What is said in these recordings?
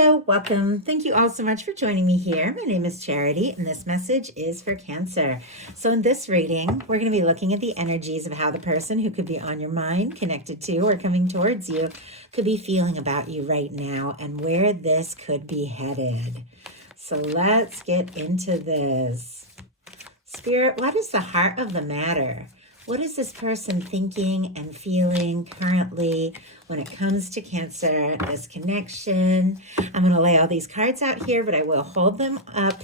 Hello, welcome. Thank you all so much for joining me here. My name is Charity, and this message is for Cancer. So, in this reading, we're going to be looking at the energies of how the person who could be on your mind, connected to, or coming towards you could be feeling about you right now and where this could be headed. So, let's get into this. Spirit, what is the heart of the matter? What is this person thinking and feeling currently when it comes to Cancer, this connection? I'm going to lay all these cards out here, but I will hold them up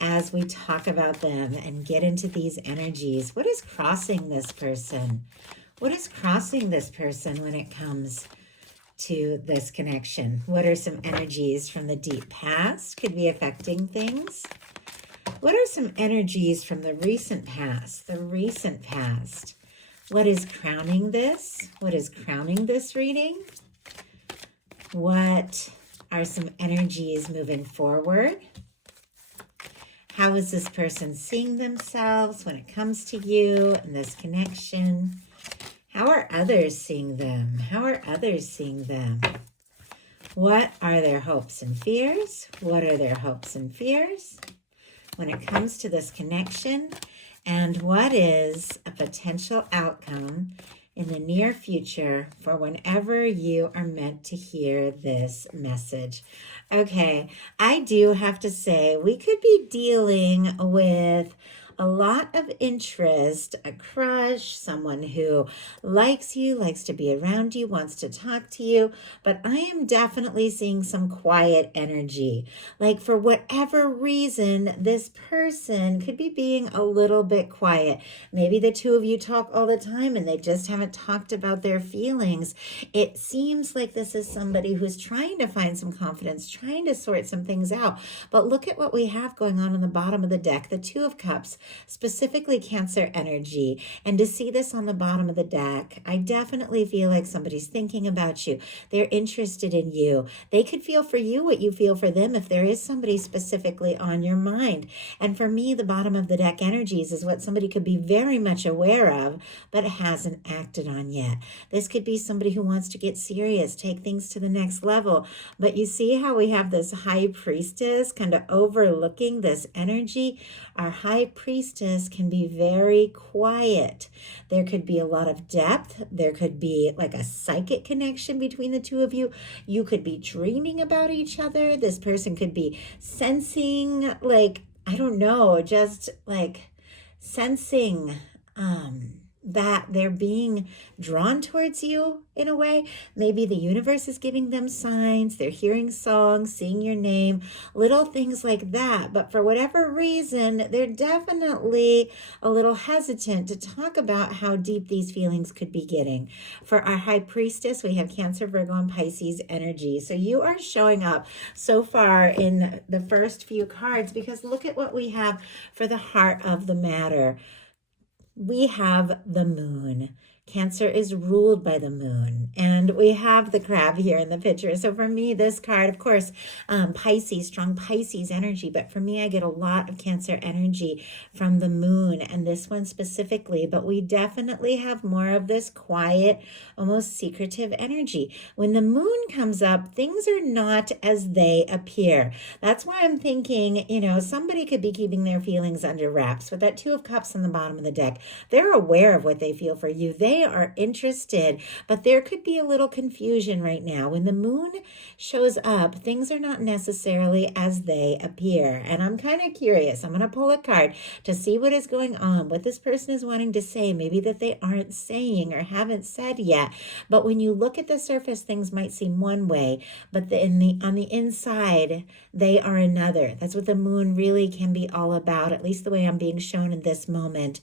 as we talk about them and get into these energies. What is crossing this person? What is crossing this person when it comes to this connection? What are some energies from the deep past could be affecting things? What are some energies from the recent past? The recent past. What is crowning this? What is crowning this reading? What are some energies moving forward? How is this person seeing themselves when it comes to you and this connection? How are others seeing them? How are others seeing them? What are their hopes and fears? What are their hopes and fears when it comes to this connection? And what is a potential outcome in the near future for whenever you are meant to hear this message? Okay, I do have to say we could be dealing with a lot of interest, a crush, someone who likes you, likes to be around you, wants to talk to you, but I am definitely seeing some quiet energy. Like for whatever reason, this person could be being a little bit quiet. Maybe the two of you talk all the time and they just haven't talked about their feelings. It seems like this is somebody who's trying to find some confidence, trying to sort some things out. But look at what we have going on the bottom of the deck, the Two of Cups, specifically Cancer energy. And to see this on the bottom of the deck, I definitely feel like somebody's thinking about you. They're interested in you. They could feel for you what you feel for them if there is somebody specifically on your mind. And for me, the bottom of the deck energies is what somebody could be very much aware of, but hasn't acted on yet. This could be somebody who wants to get serious, take things to the next level. But you see how we have this High Priestess kind of overlooking this energy? Our High Priestess can be very quiet. There could be a lot of depth. There could be like a psychic connection between the two of you. You could be dreaming about each other. This person could be sensing, like, I don't know, just like sensing that they're being drawn towards you in a way. Maybe the universe is giving them signs. They're hearing songs, seeing your name, little things like that. But for whatever reason, they're definitely a little hesitant to talk about how deep these feelings could be getting. For our High Priestess, we have Cancer, Virgo, and Pisces energy. So you are showing up so far in the first few cards because look at what we have for the heart of the matter. We have the moon. Cancer is ruled by the moon. And we have the crab here in the picture. So for me, this card, of course, Pisces, strong Pisces energy. But for me, I get a lot of Cancer energy from the moon and this one specifically. But we definitely have more of this quiet, almost secretive energy. When the moon comes up, things are not as they appear. That's why I'm thinking, somebody could be keeping their feelings under wraps. With that Two of Cups on the bottom of the deck, they're aware of what they feel for you. They are interested, but there could be a little confusion right now. When the moon shows up, things are not necessarily as they appear. And I'm kind of curious. I'm going to pull a card to see what is going on, what this person is wanting to say, maybe that they aren't saying or haven't said yet. But when you look at the surface, things might seem one way, but on the inside, they are another. That's what the moon really can be all about, at least the way I'm being shown in this moment.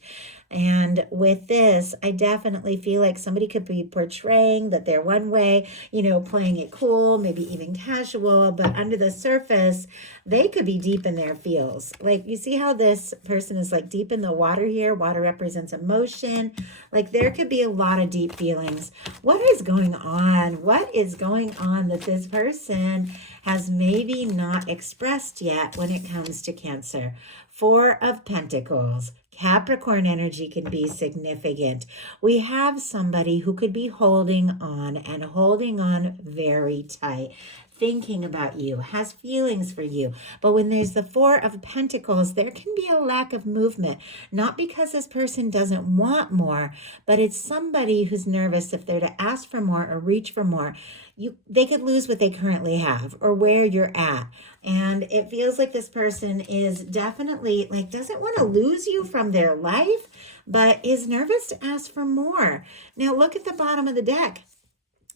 And with this, I definitely feel like somebody could be portraying that they're one way, playing it cool, maybe even casual, but under the surface, they could be deep in their feels. Like you see how this person is like deep in the water here. Water represents emotion. Like there could be a lot of deep feelings. What is going on? What is going on that this person has maybe not expressed yet when it comes to Cancer? Four of Pentacles. Capricorn energy can be significant. We have somebody who could be holding on and holding on very tight. thinking about you, has feelings for you. But when there's the Four of Pentacles, there can be a lack of movement, not because this person doesn't want more, but it's somebody who's nervous if they're to ask for more or reach for more. They could lose what they currently have or where you're at. And it feels like this person is definitely like doesn't want to lose you from their life, but is nervous to ask for more. Now look at the bottom of the deck.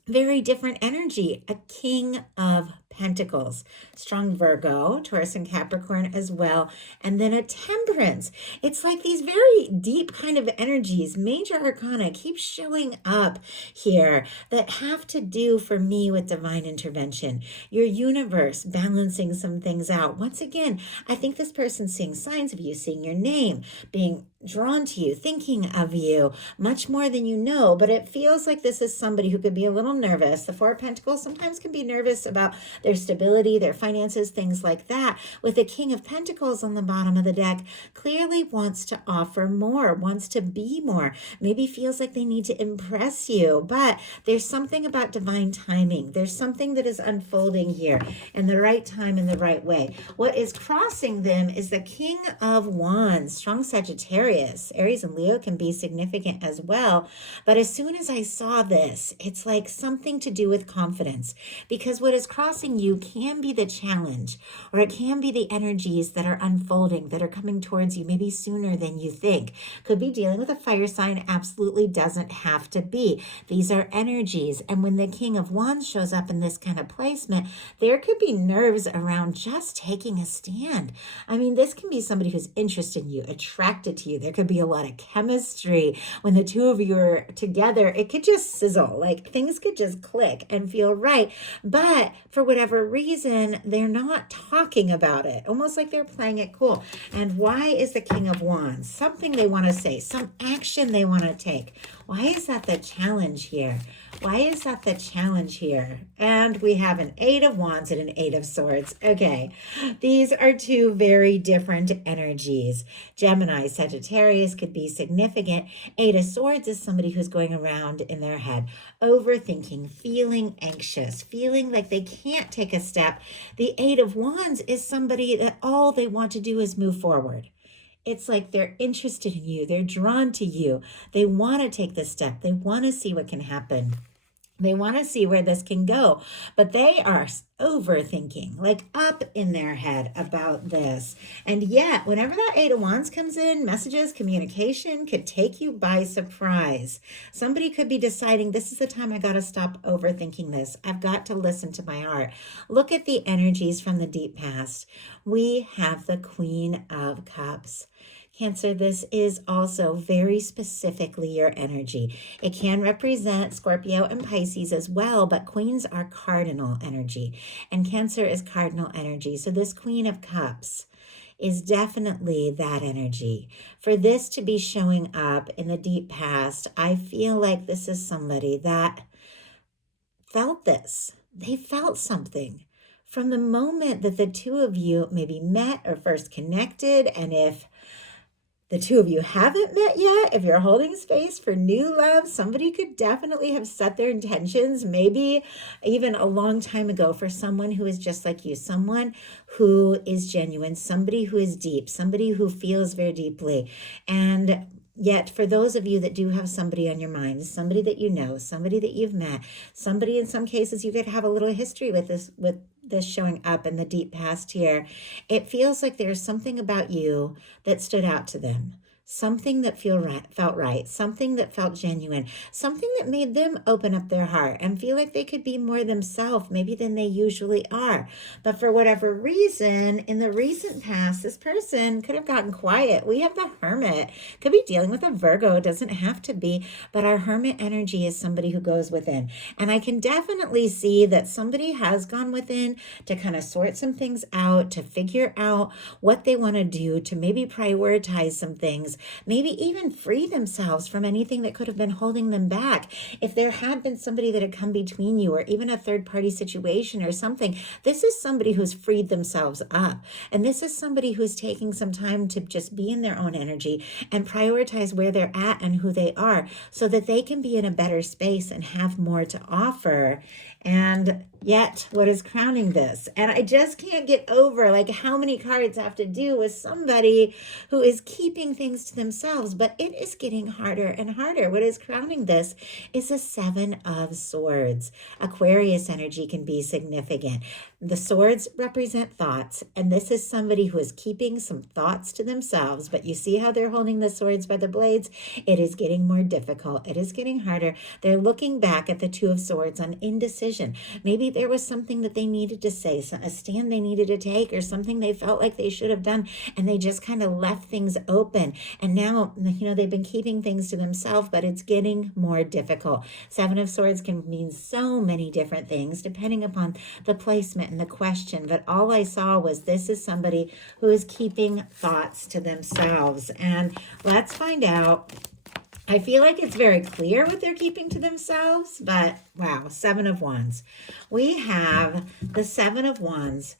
Very different energy. A King of Pentacles, strong Virgo, Taurus and Capricorn as well, and then a Temperance. It's like these very deep kind of energies. Major Arcana keep showing up here that have to do for me with divine intervention. Your universe balancing some things out. Once again, I think this person's seeing signs of you, seeing your name, being drawn to you, thinking of you much more than you know, but it feels like this is somebody who could be a little nervous. The Four of Pentacles sometimes can be nervous about their stability, their finances, things like that. With the King of Pentacles on the bottom of the deck, clearly wants to offer more, wants to be more, maybe feels like they need to impress you, but there's something about divine timing. There's something that is unfolding here in the right time, in the right way. What is crossing them is the King of Wands, strong Sagittarius. Aries and Leo can be significant as well. But as soon as I saw this, it's like something to do with confidence, because what is crossing you can be the challenge, or it can be the energies that are unfolding, that are coming towards you maybe sooner than you think. Could be dealing with a fire sign, absolutely doesn't have to be. These are energies. And when the King of Wands shows up in this kind of placement, there could be nerves around just taking a stand. I mean, this can be somebody who's interested in you, attracted to you. There could be a lot of chemistry. When the two of you are together, it could just sizzle. Like things could just click and feel right. But for whatever reason, they're not talking about it. Almost like they're playing it cool. And why is the King of Wands? Something they want to say, some action they want to take. Why is that the challenge here? Why is that the challenge here? And we have an Eight of Wands and an Eight of Swords. Okay, these are two very different energies. Gemini, Sagittarius could be significant. Eight of Swords is somebody who's going around in their head, overthinking, feeling anxious, feeling like they can't take a step. The Eight of Wands is somebody that all they want to do is move forward. It's like they're interested in you. They're drawn to you. They want to take this step. They want to see what can happen. They want to see where this can go, but they are overthinking, like up in their head about this. And yet, whenever that Eight of Wands comes in, messages, communication could take you by surprise. Somebody could be deciding, this is the time I got to stop overthinking this. I've got to listen to my heart. Look at the energies from the deep past. We have the Queen of Cups. Cancer, this is also very specifically your energy. It can represent Scorpio and Pisces as well, but queens are cardinal energy, and Cancer is cardinal energy. So this Queen of Cups is definitely that energy. For this to be showing up in the deep past, I feel like this is somebody that felt this. They felt something from the moment that the two of you maybe met or first connected. And if the two of you haven't met yet, if you're holding space for new love, somebody could definitely have set their intentions, maybe even a long time ago, for someone who is just like you, someone who is genuine, somebody who is deep, somebody who feels very deeply. And yet, for those of you that do have somebody on your mind, somebody that you know, somebody that you've met, somebody, in some cases you could have a little history with this showing up in the deep past here, it feels like there's something about you that stood out to them. Something that felt right, something that felt genuine, something that made them open up their heart and feel like they could be more themselves, maybe than they usually are. But for whatever reason, in the recent past, this person could have gotten quiet. We have the Hermit, could be dealing with a Virgo, doesn't have to be, but our Hermit energy is somebody who goes within. And I can definitely see that somebody has gone within to kind of sort some things out, to figure out what they want to do, to maybe prioritize some things, maybe even free themselves from anything that could have been holding them back. If there had been somebody that had come between you, or even a third party situation or something, this is somebody who's freed themselves up. And this is somebody who's taking some time to just be in their own energy and prioritize where they're at and who they are, so that they can be in a better space and have more to offer. And yet, what is crowning this? And I just can't get over like how many cards have to do with somebody who is keeping things to themselves, but it is getting harder and harder. What is crowning this is a Seven of Swords. Aquarius energy can be significant. The swords represent thoughts, and this is somebody who is keeping some thoughts to themselves, but you see how they're holding the swords by the blades? It is getting more difficult. It is getting harder. They're looking back at the Two of Swords on indecision. Maybe there was something that they needed to say, a stand they needed to take, or something they felt like they should have done, and they just kind of left things open. And now, they've been keeping things to themselves, but it's getting more difficult. Seven of Swords can mean so many different things depending upon the placement and the question, but all I saw was this is somebody who is keeping thoughts to themselves. And let's find out. I feel like it's very clear what they're keeping to themselves, but wow, Seven of Wands. We have the Seven of Wands.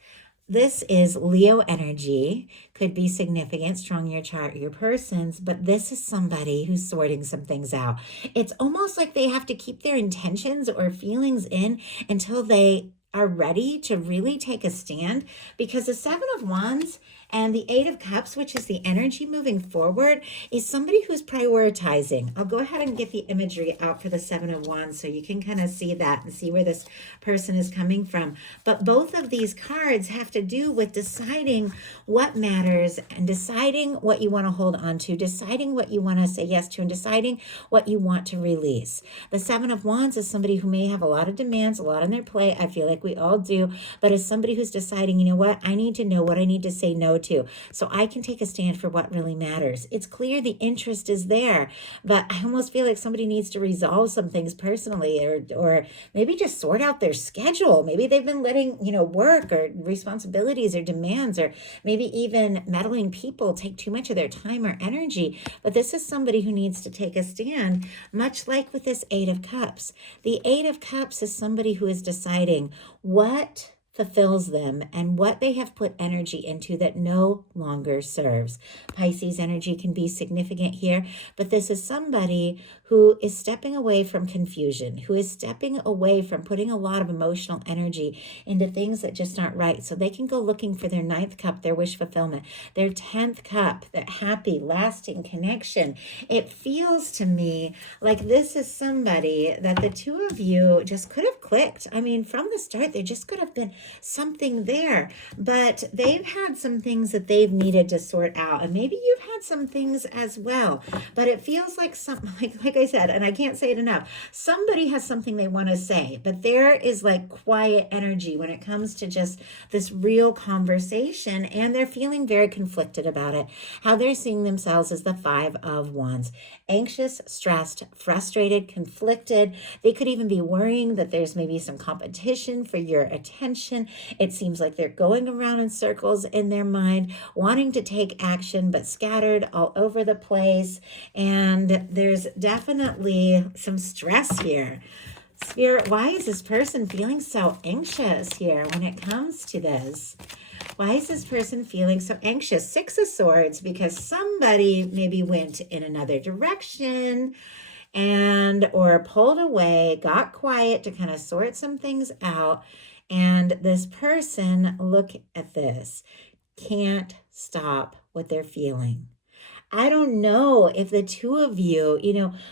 This is Leo energy, could be significant, strong in your chart, your persons, but this is somebody who's sorting some things out. It's almost like they have to keep their intentions or feelings in until they are ready to really take a stand, because the Seven of Wands and the Eight of Cups, which is the energy moving forward, is somebody who's prioritizing. I'll go ahead and get the imagery out for the Seven of Wands so you can kind of see that and see where this person is coming from. But both of these cards have to do with deciding what matters and deciding what you want to hold on to, deciding what you want to say yes to, and deciding what you want to release. The Seven of Wands is somebody who may have a lot of demands, a lot on their plate. I feel like we all do, but as somebody who's deciding, you know what, I need to know what I need to say no to, so I can take a stand for what really matters. It's clear the interest is there, but I almost feel like somebody needs to resolve some things personally, or maybe just sort out their schedule. Maybe they've been letting, work or responsibilities or demands, or maybe even meddling people take too much of their time or energy. But this is somebody who needs to take a stand, much like with this Eight of Cups. The Eight of Cups is somebody who is deciding what fulfills them and what they have put energy into that no longer serves. Pisces energy can be significant here, but this is somebody who is stepping away from confusion, who is stepping away from putting a lot of emotional energy into things that just aren't right, so they can go looking for their ninth cup, their wish fulfillment, their 10th cup, that happy, lasting connection. It feels to me like this is somebody that the two of you just could have clicked. I mean, from the start, there just could have been something there, but they've had some things that they've needed to sort out, and maybe you've had some things as well, but it feels like something like I said, and I can't say it enough, somebody has something they want to say, but there is like quiet energy when it comes to just this real conversation, and they're feeling very conflicted about it. How they're seeing themselves is the Five of Wands. Anxious, stressed, frustrated, conflicted. They could even be worrying that there's maybe some competition for your attention. It seems like they're going around in circles in their mind, wanting to take action, but scattered all over the place. And there's definitely some stress here. Spirit, why is this person feeling so anxious here when it comes to this? Why is this person feeling so anxious? Six of Swords, because somebody maybe went in another direction or pulled away, got quiet to kind of sort some things out. And this person, look at this, can't stop what they're feeling. I don't know if the two of you,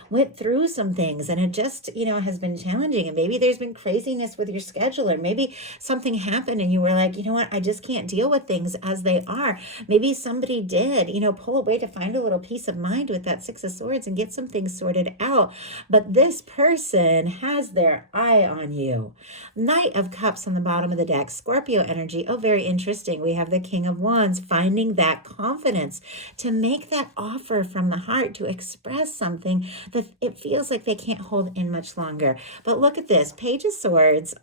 went through some things and it just, has been challenging, and maybe there's been craziness with your schedule, or maybe something happened and you were like, you know what, I just can't deal with things as they are. Maybe somebody did, pull away to find a little peace of mind with that Six of Swords and get some things sorted out. But this person has their eye on you. Knight of Cups on the bottom of the deck, Scorpio energy. Oh, very interesting. We have the King of Wands, finding that confidence to make that offer from the heart, to express something that it feels like they can't hold in much longer. But look at this, Page of Swords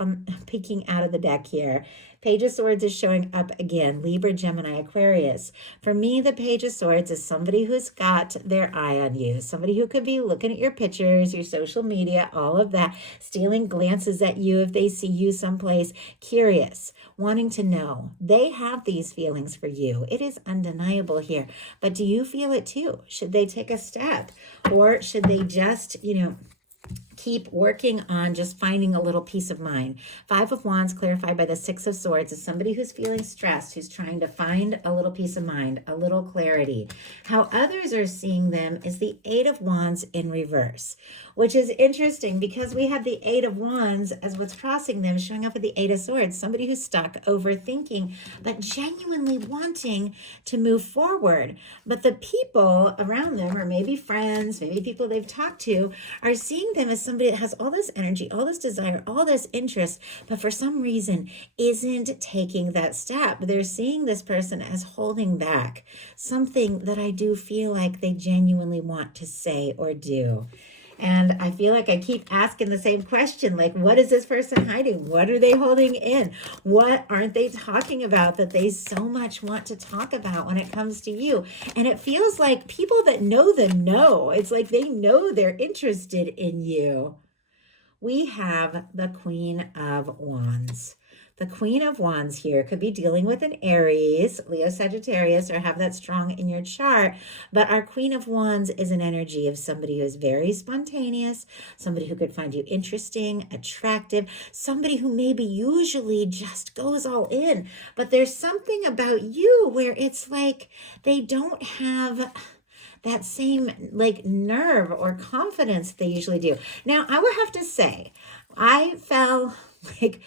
peeking out of the deck here. Page of Swords is showing up again, Libra, Gemini, Aquarius. For me, the Page of Swords is somebody who's got their eye on you, somebody who could be looking at your pictures, your social media, all of that, stealing glances at you if they see you someplace, curious, wanting to know. They have these feelings for you. It is undeniable here. But do you feel it too? Should they take a step, or should they just, keep working on just finding a little peace of mind. Five of Wands clarified by the Six of Swords is somebody who's feeling stressed, who's trying to find a little peace of mind, a little clarity. How others are seeing them is the Eight of Wands in reverse, which is interesting because we have the Eight of Wands as what's crossing them, showing up with the Eight of Swords, somebody who's stuck overthinking, but genuinely wanting to move forward. But the people around them, or maybe friends, maybe people they've talked to, are seeing them as somebody that has all this energy, all this desire, all this interest, but for some reason isn't taking that step. They're seeing this person as holding back something that I do feel like they genuinely want to say or do. And I feel like I keep asking the same question, like, what is this person hiding? What are they holding in? What aren't they talking about that they so much want to talk about when it comes to you? And it feels like people that know them know. It's like they know they're interested in you. We have the Queen of Wands. The Queen of Wands here could be dealing with an Aries, Leo, Sagittarius, or have that strong in your chart. But our Queen of Wands is an energy of somebody who is very spontaneous, somebody who could find you interesting, attractive, somebody who maybe usually just goes all in. But there's something about you where it's like they don't have that same like nerve or confidence they usually do. Now, I would have to say, I fell like,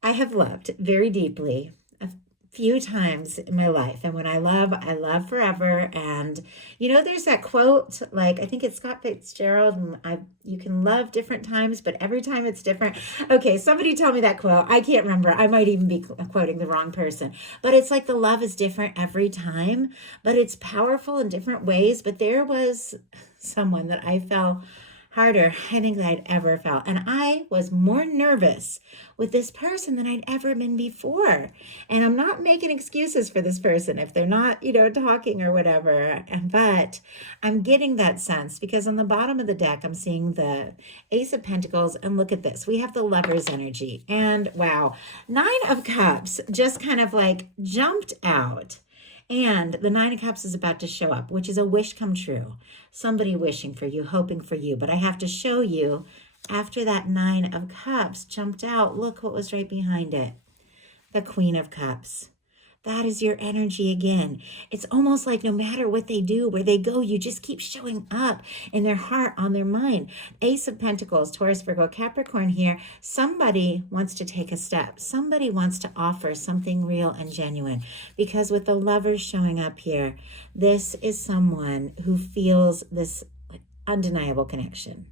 I have loved very deeply a few times in my life. And when I love forever. And, you know, there's that quote, like, I think it's Scott Fitzgerald, and you can love different times, but every time it's different. Okay, somebody tell me that quote. I can't remember. I might even be quoting the wrong person. But it's like the love is different every time, but it's powerful in different ways. But there was someone that I fell harder, I think, that I'd ever felt. And I was more nervous with this person than I'd ever been before. And I'm not making excuses for this person if they're not, you know, talking or whatever. But I'm getting that sense because on the bottom of the deck, I'm seeing the Ace of Pentacles. And look at this. We have the Lover's energy. And wow, Nine of Cups just kind of like jumped out. And the Nine of Cups is about to show up, which is a wish come true. Somebody wishing for you, hoping for you. But I have to show you, after that Nine of Cups jumped out, look what was right behind it. The Queen of Cups. That is your energy again. It's almost like no matter what they do, where they go, you just keep showing up in their heart, on their mind. Ace of Pentacles, Taurus, Virgo, Capricorn here. Somebody wants to take a step. Somebody wants to offer something real and genuine. Because with the Lovers showing up here, this is someone who feels this undeniable connection.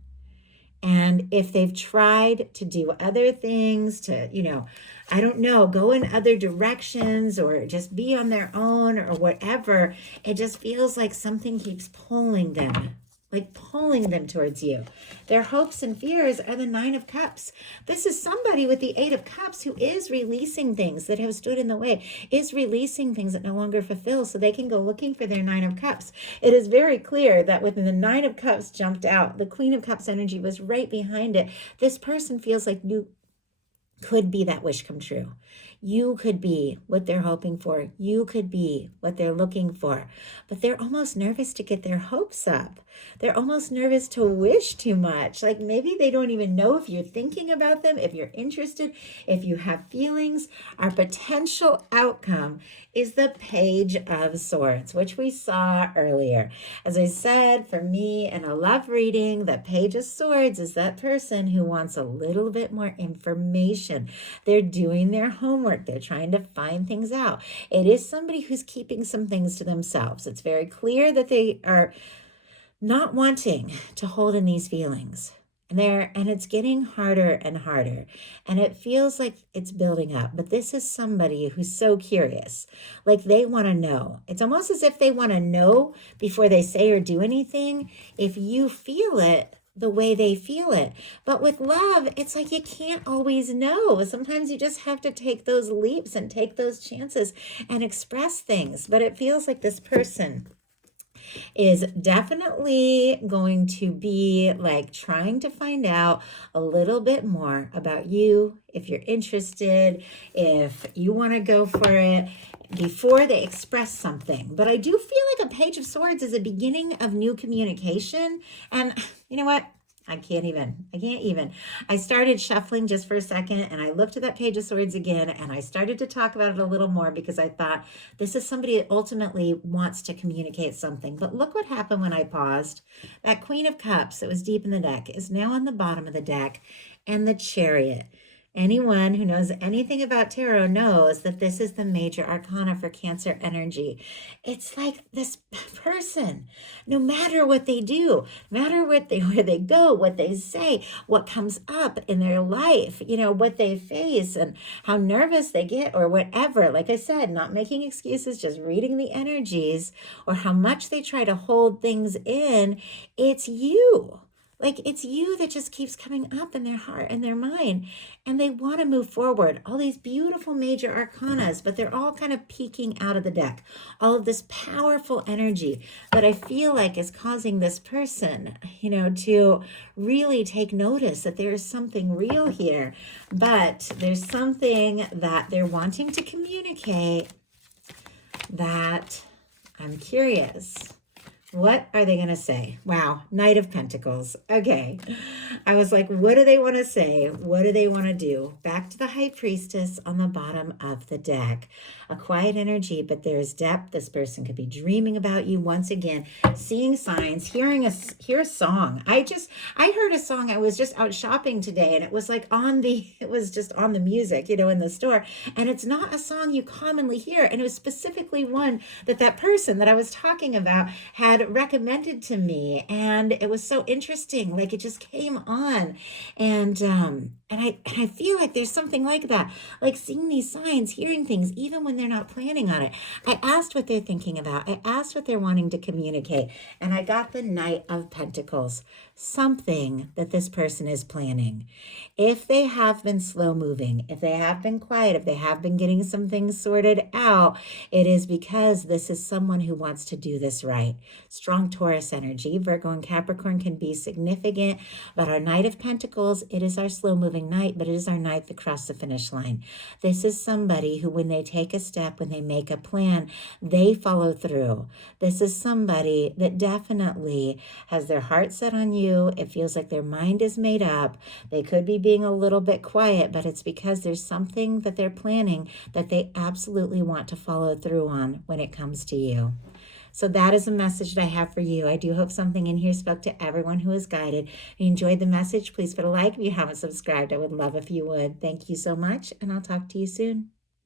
And if they've tried to do other things, to, you know, I don't know, go in other directions or just be on their own or whatever, it just feels like something keeps pulling them, like pulling them towards you. Their hopes and fears are the Nine of Cups. This is somebody with the Eight of Cups who is releasing things that have stood in the way, is releasing things that no longer fulfill so they can go looking for their Nine of Cups. It is very clear that when the Nine of Cups jumped out, the Queen of Cups energy was right behind it. This person feels like you could be that wish come true. You could be what they're hoping for. You could be what they're looking for. But they're almost nervous to get their hopes up. They're almost nervous to wish too much. Like maybe they don't even know if you're thinking about them, if you're interested, if you have feelings. Our potential outcome is the Page of Swords, which we saw earlier. As I said, for me in a love reading, the Page of Swords is that person who wants a little bit more information. They're doing their homework. They're trying to find things out. It is somebody who's keeping some things to themselves. It's very clear that they are not wanting to hold in these feelings. And it's getting harder and harder. And it feels like it's building up. But this is somebody who's so curious. Like they want to know. It's almost as if they want to know before they say or do anything. If you feel it the way they feel it. But with love, it's like you can't always know. Sometimes you just have to take those leaps and take those chances and express things. But it feels like this person is definitely going to be like trying to find out a little bit more about you, if you're interested, if you want to go for it, before they express something. But I do feel like a Page of Swords is a beginning of new communication. And you know what? I can't even. I started shuffling just for a second and I looked at that Page of Swords again and I started to talk about it a little more because I thought this is somebody that ultimately wants to communicate something. But look what happened when I paused. That Queen of Cups that was deep in the deck is now on the bottom of the deck, and the Chariot. Anyone who knows anything about tarot knows that this is the major arcana for Cancer energy. It's like this person, no matter what they do, no matter where they go, what they say, what comes up in their life, what they face and how nervous they get or whatever. Like I said, not making excuses, just reading the energies or how much they try to hold things in. It's you. Like it's you that just keeps coming up in their heart and their mind, and they want to move forward. All these beautiful major arcanas, but they're all kind of peeking out of the deck. All of this powerful energy that I feel like is causing this person, to really take notice that there is something real here, but there's something that they're wanting to communicate that I'm curious. What are they going to say? Wow, Knight of Pentacles. Okay. I was like, what do they want to say? What do they want to do? Back to the High Priestess on the bottom of the deck. A quiet energy, but there's depth. This person could be dreaming about you once again, seeing signs, hear a song. I heard a song. I was just out shopping today and it was like it was just on the music, in the store. And it's not a song you commonly hear. And it was specifically one that person that I was talking about had recommended to me, and it was so interesting. Like it just came on, and I feel like there's something like that, like seeing these signs, hearing things, even when they're not planning on it. I asked what they're thinking about. I asked what they're wanting to communicate, and I got the Knight of Pentacles. Something that this person is planning. If they have been slow moving, if they have been quiet, if they have been getting some things sorted out, it is because this is someone who wants to do this right. Strong Taurus energy. Virgo and Capricorn can be significant, but our Knight of Pentacles, it is our slow moving knight, but it is our knight that crossed the finish line. This is somebody who, when they take a step, when they make a plan, they follow through. This is somebody that definitely has their heart set on you. It feels like their mind is made up. They could be being a little bit quiet, but it's because there's something that they're planning that they absolutely want to follow through on when it comes to you. So that is a message that I have for you. I do hope something in here spoke to everyone who is guided. If you enjoyed the message, please put a like. If you haven't subscribed, I would love if you would. Thank you so much, and I'll talk to you soon.